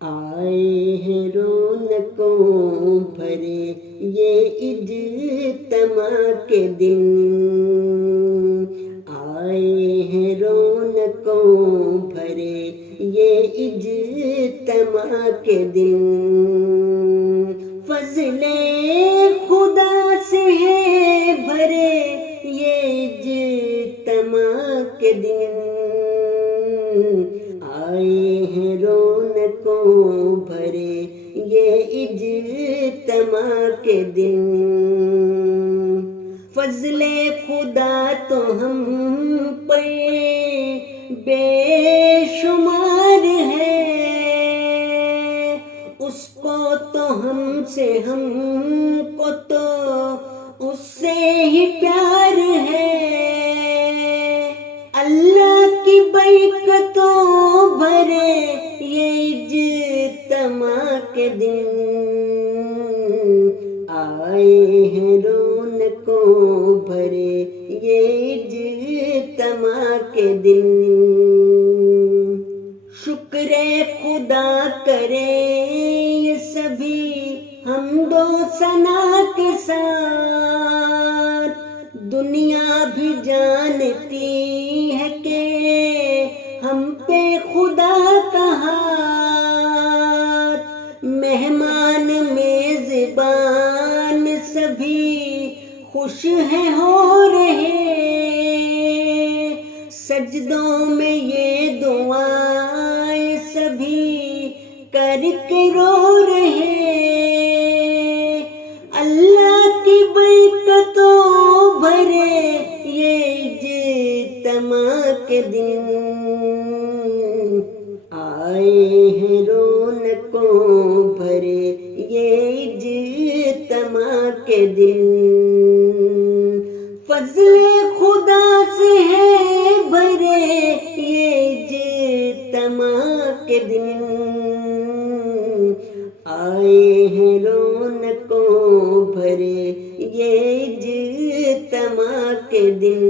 آئے ہیں رونقوں بھرے یہ اجتماع کے دن، آئے ہیں رونقوں بھرے یہ اجتماع کے دن، فضل خدا سے ہے بھرے یہ اجتماع کے دن، آئے ہیں رونقوں بھرے یہ اجتماع کے دن، فضل خدا تو ہم پر بے شمار ہے، اس کو تو ہم سے، ہم کو تو اس سے ہی پیار ہے، اللہ کی برکتوں بھرے یہ اجتماع کے دن، آئے ہیں رونقوں بھرے یہ اجتماع کے دن، شکر خدا کرے یہ سبھی حمد و ثنا کے ساتھ، دنیا بھی جانتی ہے کہ ہم پہ خدا کا ہاتھ، مہمان میزبان سبھی خوش ہیں ہو رہے، سجدوں میں یہ دعائیں سبھی کر کے رو رہے، اللہ کی برکتوں بھرے یہ اجتماع کے دن، آئے ہیں رونقوں بھرے یہ اجتماع کے دن، فضل خدا سے ہے بھرے یہ اجتماع کے دن، آئے ہیں رونقوں بھرے یہ اجتماع کے دن۔